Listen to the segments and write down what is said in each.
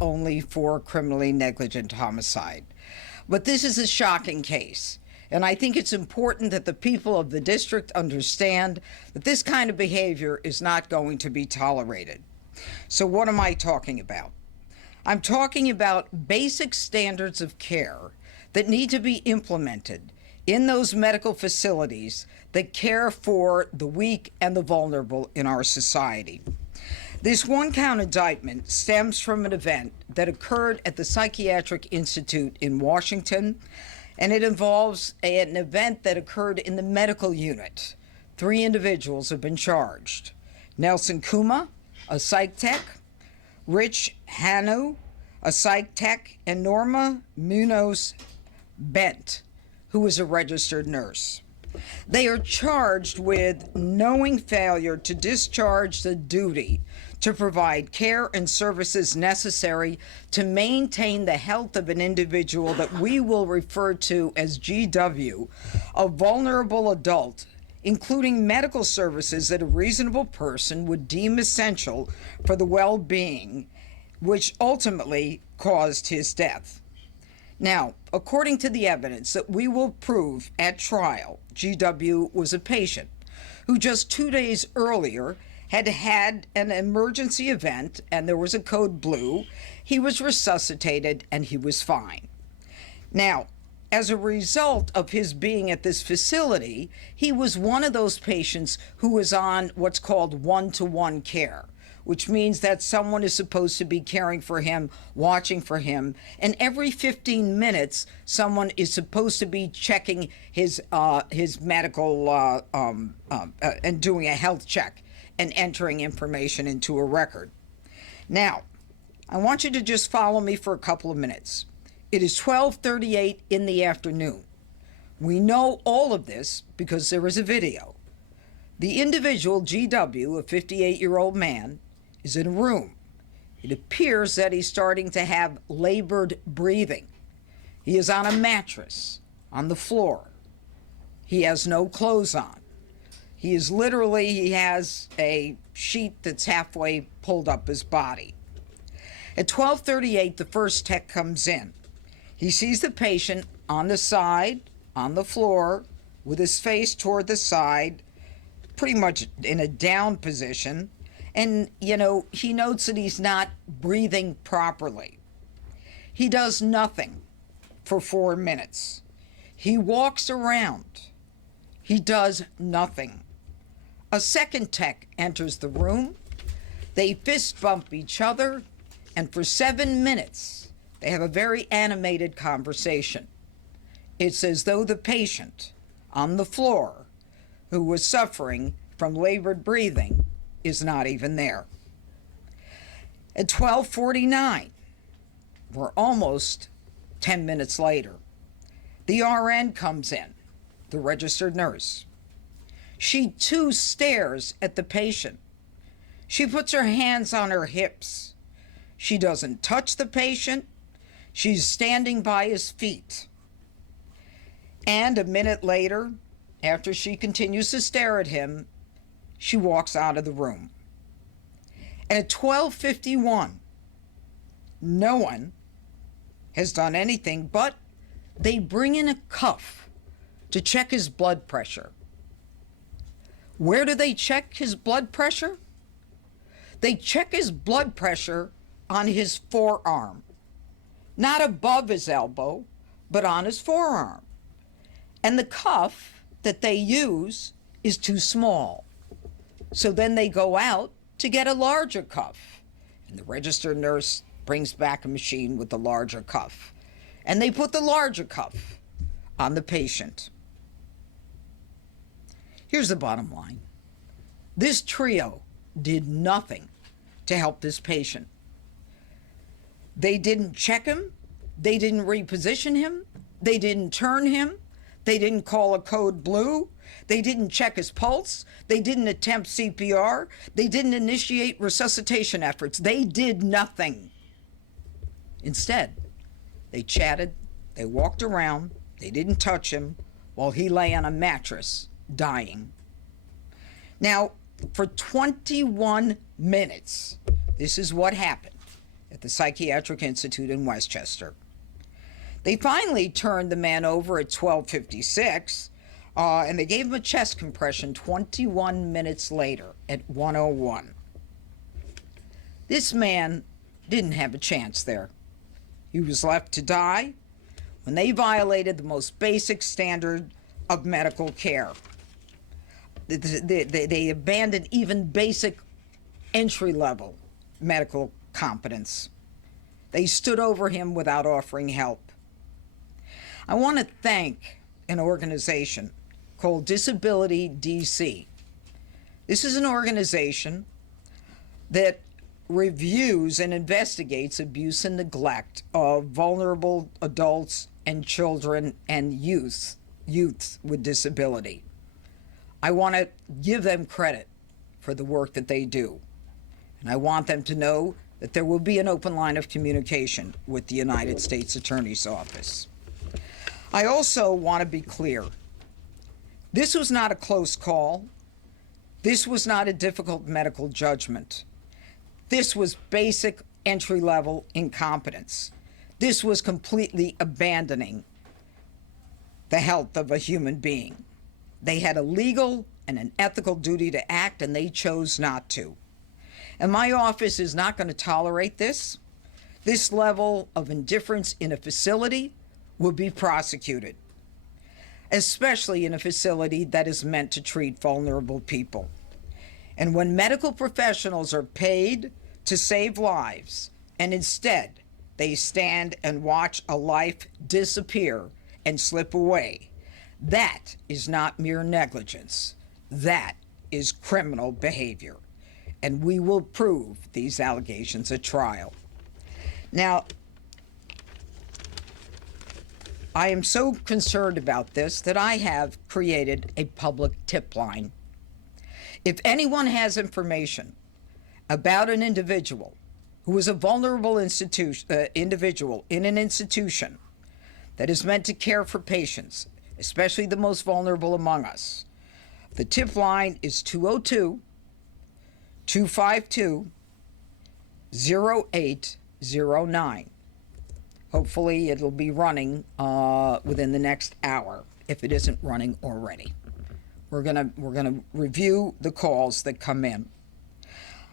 only for criminally negligent homicide. But this is a shocking case. And I think it's important that the people of the district understand that this kind of behavior is not going to be tolerated. So what am I talking about? I'm talking about basic standards of care that need to be implemented in those medical facilities that care for the weak and the vulnerable in our society. This one-count indictment stems from an event that occurred at the Psychiatric Institute in Washington, and it involves an event that occurred in the medical unit. 3 individuals have been charged. Nelson Kuma, a psych tech, Rich Hanu, a psych tech, and Norma Munoz Bent, who is a registered nurse. They are charged with knowing failure to discharge the duty to provide care and services necessary to maintain the health of an individual that we will refer to as GW, a vulnerable adult, including medical services that a reasonable person would deem essential for the well-being, which ultimately caused his death. Now, according to the evidence that we will prove at trial, GW was a patient who just 2 days earlier had had an emergency event and there was a code blue. He was resuscitated and he was fine. Now, as a result of his being at this facility, he was one of those patients who was on what's called one-to-one care, which means that someone is supposed to be caring for him, watching for him, and every 15 minutes, someone is supposed to be checking his medical and doing a health check and entering information into a record. Now, I want you to just follow me for a couple of minutes. It is 12:38 in the afternoon. We know all of this because there is a video. The individual, GW, a 58-year-old man, is in a room. It appears that he's starting to have labored breathing. He is on a mattress on the floor. He has no clothes on. He has a sheet that's halfway pulled up his body. At 12:38, the first tech comes in. He sees the patient on the side, on the floor, with his face toward the side, pretty much in a down position. And, he notes that he's not breathing properly. He does nothing for 4 minutes. He walks around. He does nothing. A second tech enters the room. They fist bump each other, and for 7 minutes, they have a very animated conversation. It's as though the patient on the floor, who was suffering from labored breathing, is not even there. At 12:49, we're almost 10 minutes later, the RN comes in, the registered nurse. She too stares at the patient. She puts her hands on her hips. She doesn't touch the patient. She's standing by his feet. And a minute later, after she continues to stare at him, she walks out of the room. And at 12:51, no one has done anything, but they bring in a cuff to check his blood pressure. Where do they check his blood pressure? They check his blood pressure on his forearm. Not above his elbow, but on his forearm. And the cuff that they use is too small. So then they go out to get a larger cuff. And the registered nurse brings back a machine with the larger cuff. And they put the larger cuff on the patient. Here's the bottom line. This trio did nothing to help this patient. They didn't check him. They didn't reposition him. They didn't turn him. They didn't call a code blue. They didn't check his pulse. They didn't attempt CPR. They didn't initiate resuscitation efforts. They did nothing. Instead, they chatted, they walked around, they didn't touch him while he lay on a mattress dying. Now, for 21 minutes, this is what happened. at the Psychiatric Institute in Westchester. They finally turned the man over at 12:56, and they gave him a chest compression 21 minutes later at 1:01. This man didn't have a chance there. He was left to die when they violated the most basic standard of medical care. They abandoned even basic entry-level medical competence. They stood over him without offering help. I want to thank an organization called Disability DC. This is an organization that reviews and investigates abuse and neglect of vulnerable adults and children and youths with disability. I want to give them credit for the work that they do. And I want them to know that there will be an open line of communication with the United States Attorney's Office. I also want to be clear. This was not a close call. This was not a difficult medical judgment. This was basic entry-level incompetence. This was completely abandoning the health of a human being. They had a legal and an ethical duty to act, and they chose not to. And my office is not going to tolerate this. This level of indifference in a facility will be prosecuted, especially in a facility that is meant to treat vulnerable people. And when medical professionals are paid to save lives, and instead they stand and watch a life disappear and slip away, that is not mere negligence. That is criminal behavior. And we will prove these allegations at trial. Now, I am so concerned about this that I have created a public tip line. If anyone has information about an individual who is a vulnerable individual in an institution that is meant to care for patients, especially the most vulnerable among us, the tip line is 202-252-0809. Hopefully it'll be running within the next hour, if it isn't running already. We're gonna review the calls that come in.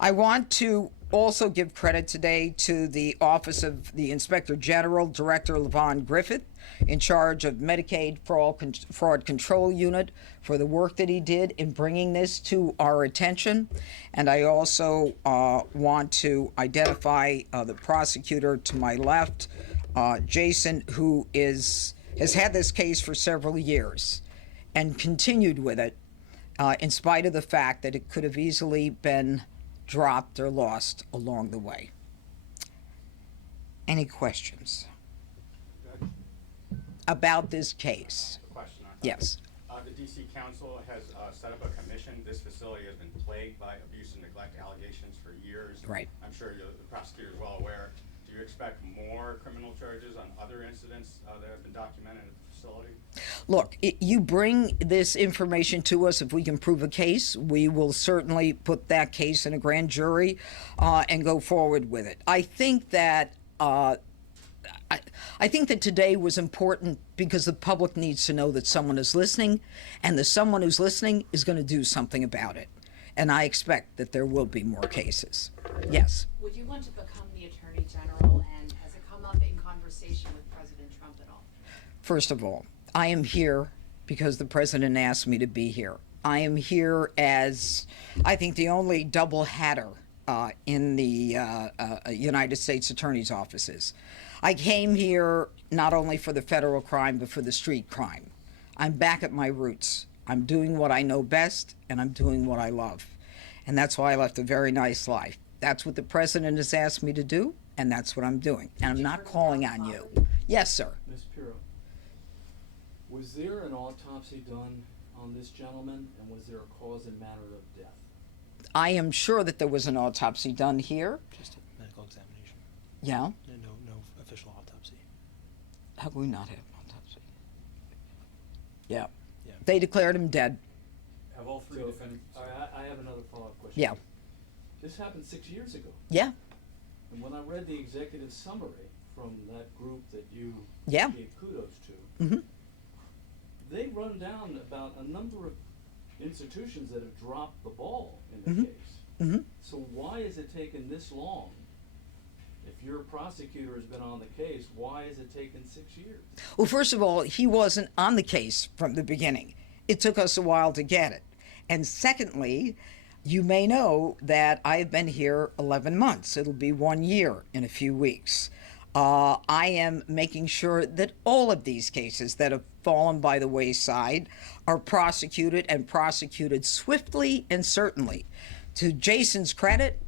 I want to also give credit today to the Office of the Inspector General, Director Levon Griffith, in charge of Medicaid Fraud Control Unit, for the work that he did in bringing this to our attention. And I also want to identify the prosecutor to my left, Jason, who has had this case for several years and continued with it in spite of the fact that it could have easily been dropped or lost along the way. Any questions about this case? Question. Yes. The D.C. Council has set up a commission. This facility has been plagued by abuse and neglect allegations for years. Right. I'm sure the prosecutor is well aware. Do you expect more criminal charges on other incidents that have been documented at the facility? Look, you bring this information to us. If we can prove a case, we will certainly put that case in a grand jury and go forward with it. I think that today was important because the public needs to know that someone is listening, and the someone who's listening is going to do something about it. And I expect that there will be more cases. Yes. Would you want to become the Attorney General, and has it come up in conversation with President Trump at all? First of all, I am here because the president asked me to be here. I am here as, I think, the only double hatter in the United States Attorney's offices. I came here not only for the federal crime, but for the street crime. I'm back at my roots. I'm doing what I know best, and I'm doing what I love. And that's why I left a very nice life. That's what the president has asked me to do, and that's what I'm doing. And I'm not calling on you. Yes, sir. Ms. Pirro, was there an autopsy done on this gentleman, and was there a cause and manner of death? I am sure that there was an autopsy done here. Just a medical examination. Yeah. No official autopsy. How could we not have an autopsy? Yeah. Yeah. They declared him dead. Have all three defendants? All right, I have another follow-up question. Yeah. This happened 6 years ago. Yeah. And when I read the executive summary from that group that you Yeah. gave kudos to, Hmm. they run down about a number of institutions that have dropped the ball in the Mhm. case. Hmm. So why is it taking this long? If your prosecutor has been on the case, why has it taken 6 years? Well, first of all, he wasn't on the case from the beginning. It took us a while to get it. And secondly, you may know that I've been here 11 months. It'll be 1 year in a few weeks. I am making sure that all of these cases that have fallen by the wayside are prosecuted and prosecuted swiftly and certainly. To Jason's credit,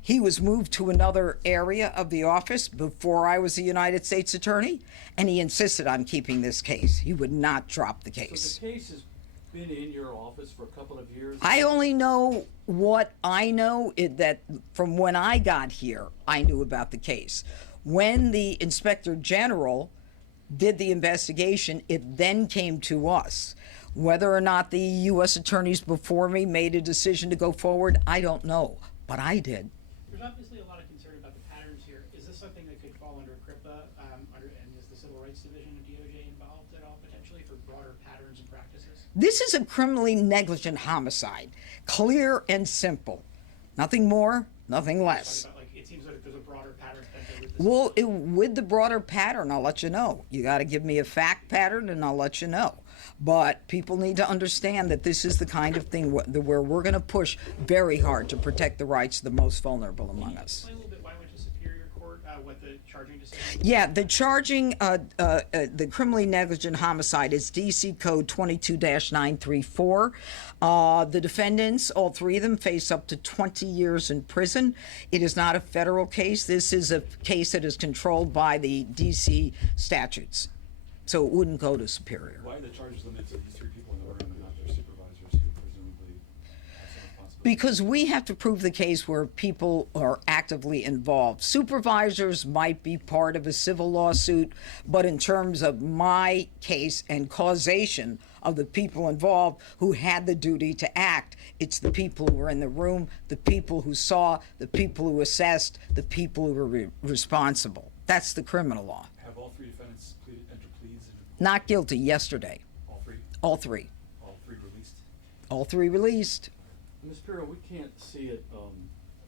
he was moved to another area of the office before I was the United States Attorney, and he insisted on keeping this case. He would not drop the case. So the case has been in your office for a couple of years? I only know what I know that from when I got here, I knew about the case. When the Inspector General did the investigation, it then came to us. Whether or not the U.S. attorneys before me made a decision to go forward, I don't know, but I did. There's obviously a lot of concern about the patterns here. Is this something that could fall under CRIPA, and is the Civil Rights Division of DOJ involved at all potentially for broader patterns and practices? This is a criminally negligent homicide, clear and simple. Nothing more, nothing less. Talking about, like, it seems like there's a broader pattern potentially with this. Well, with the broader pattern, I'll let you know. You got to give me a fact pattern, and I'll let you know. But people need to understand that this is the kind of thing where we're going to push very hard to protect the rights of the most vulnerable among us. Explain a little bit why it went to Superior Court, what the charging decision was? Yeah, the charging, the criminally negligent homicide is DC Code 22-934. The defendants, all three of them, face up to 20 years in prison. It is not a federal case. This is a case that is controlled by the DC statutes. So it wouldn't go to Superior. Why are the charges limited to these three people in the room and not their supervisors who presumably have some responsibility? Because we have to prove the case where people are actively involved. Supervisors might be part of a civil lawsuit, but in terms of my case and causation of the people involved who had the duty to act, it's the people who were in the room, the people who saw, the people who assessed, the people who were responsible. That's the criminal law. Have all three defendants entered pleas? Not guilty yesterday. All three? All three. All three released? All three released. Ms. Pirro, we can't see it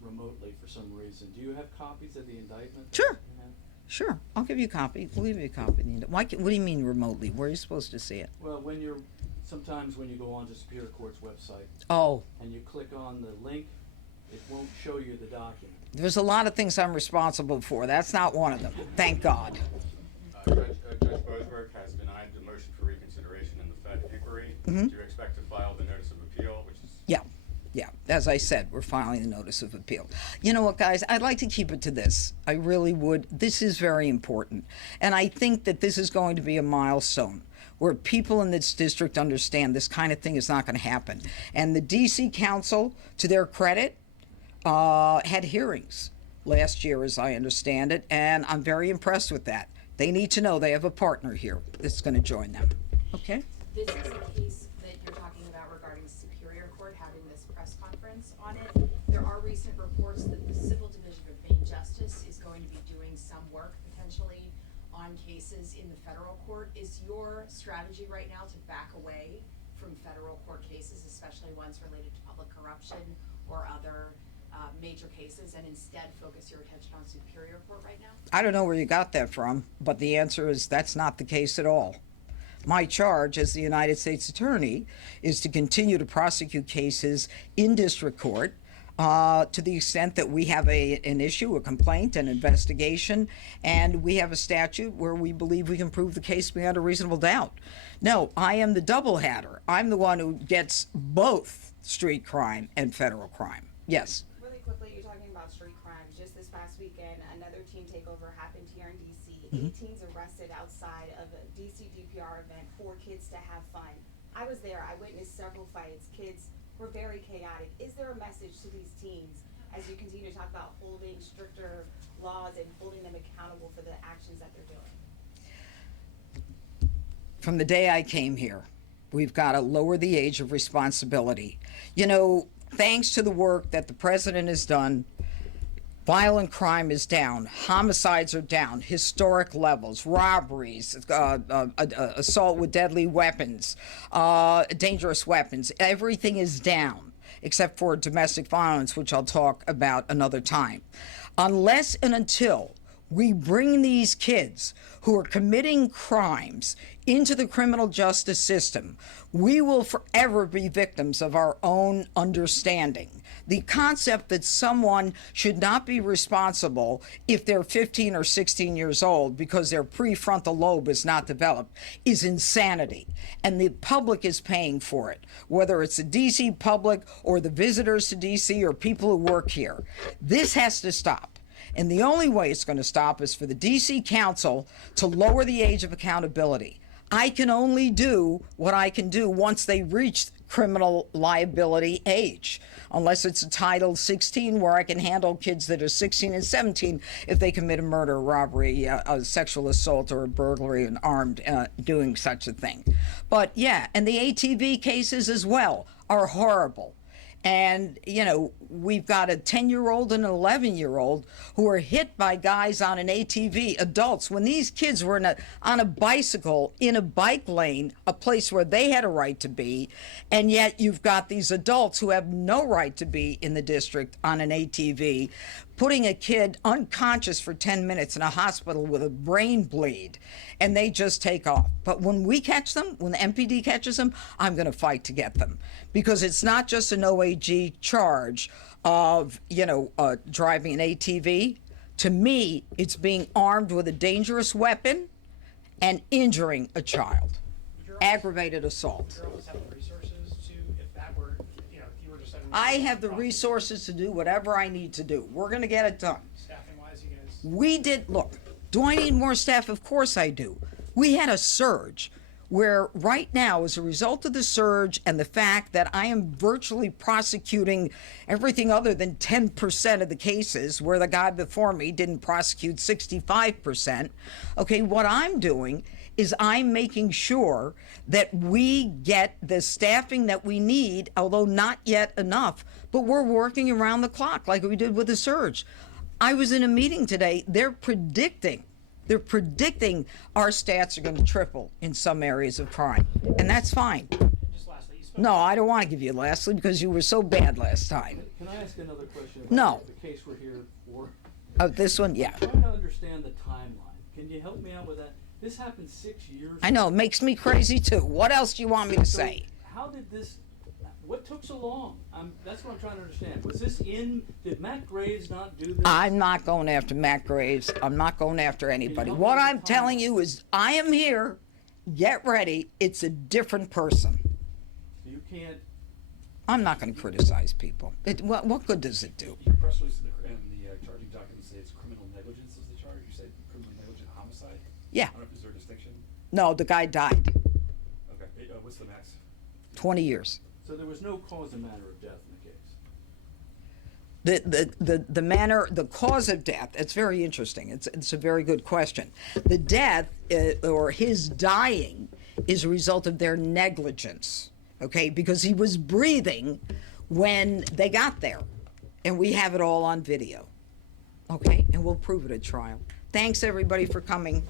remotely for some reason. Do you have copies of the indictment? Sure. You have? Sure, I'll give you a copy. We'll give you a copy. What do you mean remotely? Where are you supposed to see it? Well, sometimes when you go onto Superior Court's website Oh, and you click on the link, it won't show you the document. there's a lot of things I'm responsible for. That's not one of them. Thank God. Judge Boasberg has denied the motion for reconsideration in the Fed inquiry. Do you expect to file the notice of appeal, which is Yeah. As I said, we're filing the notice of appeal. You know what, guys? I'd like to keep it to this. I really would. This is very important. And I think that this is going to be a milestone where people in this district understand this kind of thing is not going to happen. And the D.C. Council, to their credit, had hearings last year, as I understand it, and I'm very impressed with that. They need to know they have a partner here that's going to join them. Okay? This is a case that you're talking about regarding Superior Court having this press conference on it. There are recent reports that the Civil Division of Main Justice is going to be doing some work potentially on cases in the federal court. Is your strategy right now to back away from federal court cases, especially ones related to public corruption or other major cases, and instead focus your attention on Superior Court right now? I don't know where you got that from, but the answer is that's not the case at all. My charge as the United States Attorney is to continue to prosecute cases in district court to the extent that we have an issue, a complaint, an investigation, and we have a statute where we believe we can prove the case beyond a reasonable doubt. No, I am the double hatter. I'm the one who gets both street crime and federal crime. Yes. Really quickly, you're talking about street crimes. Just this past weekend, another teen takeover happened here in DC. 8 teens arrested outside of a DC DPR event for kids to have fun. I was there. I witnessed several fights. Kids were very chaotic. Is there a message to these teens as you continue to talk about holding stricter laws and holding them accountable for the actions that they're doing? From the day I came here, we've got to lower the age of responsibility. You know, thanks to the work that the president has done, Violent crime is down. Homicides are down. Historic levels. Robberies, assault with deadly weapons, dangerous weapons. Everything is down except for domestic violence, which I'll talk about another time. Unless and until we bring these kids who are committing crimes into the criminal justice system, we will forever be victims of our own understanding. The concept that someone should not be responsible if they're 15 or 16 years old because their prefrontal lobe is not developed is insanity. And the public is paying for it, whether it's the DC public or the visitors to DC or people who work here. This has to stop. And the only way it's going to stop is for the DC Council to lower the age of accountability. I can only do what I can do once they reach criminal liability age, unless it's a Title 16 where I can handle kids that are 16 and 17 if they commit a murder, robbery, a sexual assault, or a burglary and armed doing such a thing. But yeah, and the ATV cases as well are horrible. And, you know, we've got a 10-year-old and an 11-year-old who are hit by guys on an ATV, adults, when these kids were on a bicycle in a bike lane, a place where they had a right to be, and yet you've got these adults who have no right to be in the district on an ATV, putting a kid unconscious for 10 minutes in a hospital with a brain bleed, and they just take off. But when we catch them, when the MPD catches them, I'm going to fight to get them, because it's not just an OAG charge of, driving an ATV. To me, it's being armed with a dangerous weapon and injuring a child. Aggravated assault. Would your office have the resources to, if that were, if you were just having. I have the resources to do whatever I need to do. We're going to get it done. Staffing wise, you guys. We did, look, do I need more staff? Of course I do. We had a surge where right now, as a result of the surge and the fact that I am virtually prosecuting everything other than 10% of the cases, where the guy before me didn't prosecute 65%, okay, what I'm doing is I'm making sure that we get the staffing that we need, although not yet enough, but we're working around the clock like we did with the surge. I was in a meeting today. They're predicting our stats are going to triple in some areas of crime, and that's fine. Just lastly, you spoke. No, I don't want to give you lastly because you were so bad last time. Can I ask another question about No. the case we're here for? Oh, this one, yeah. I'm trying to understand the timeline. Can you help me out with that? This happened 6 years I know, it makes me crazy too. What else do you want me to So say? how did this, what took so long? That's what I'm trying to understand. Was this did Matt Graves not do this? I'm not going after Matt Graves. I'm not going after anybody. help What me with I'm the telling timeline? you is I am here. Get ready. It's a different person. You can't, I'm not going to criticize people. What good does it do? Your press release and the charging documents say it's criminal negligence is the charge. You said criminal negligent homicide. Yeah. I don't know if is there a distinction. No, the guy died. Okay. What's the max? 20 years. so there was no cause and manner of death in the case? The cause of death, it's very interesting. It's a very good question. The death, or his dying, is a result of their negligence, okay? Because he was breathing when they got there. And we have it all on video, okay? And we'll prove it at trial. Thanks, everybody, for coming.